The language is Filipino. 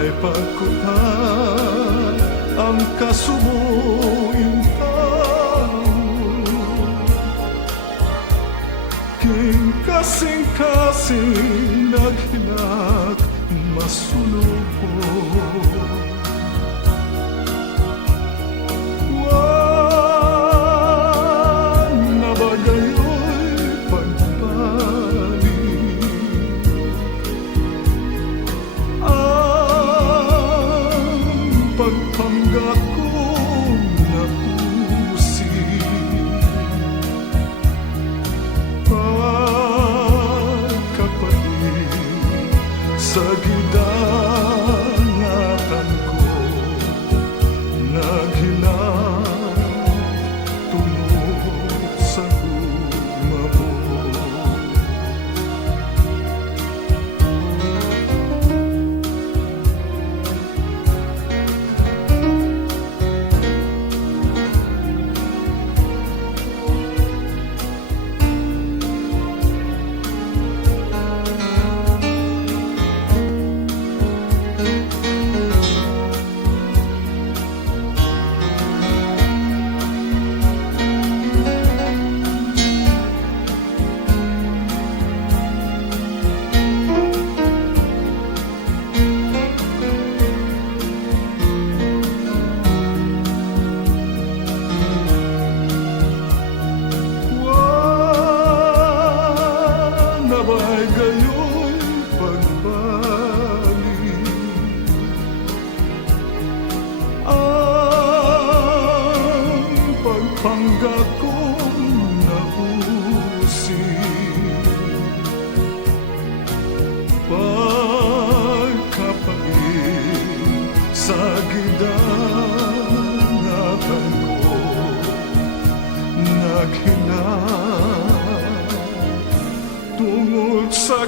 May pagkutan ang kasubuing tao, king kasing-kasing naghilak masunupo. Na ba gayo'y pagbalik ang pagpanggap kong nausik? Pagkapalit sa gidangatan ko, naghilak tungod sa gumabot. Naba'y gayo'y pagbalik ang pagpanggap kong nausik? Pagkapalit sa gidangatan ko, naghilak tungod sa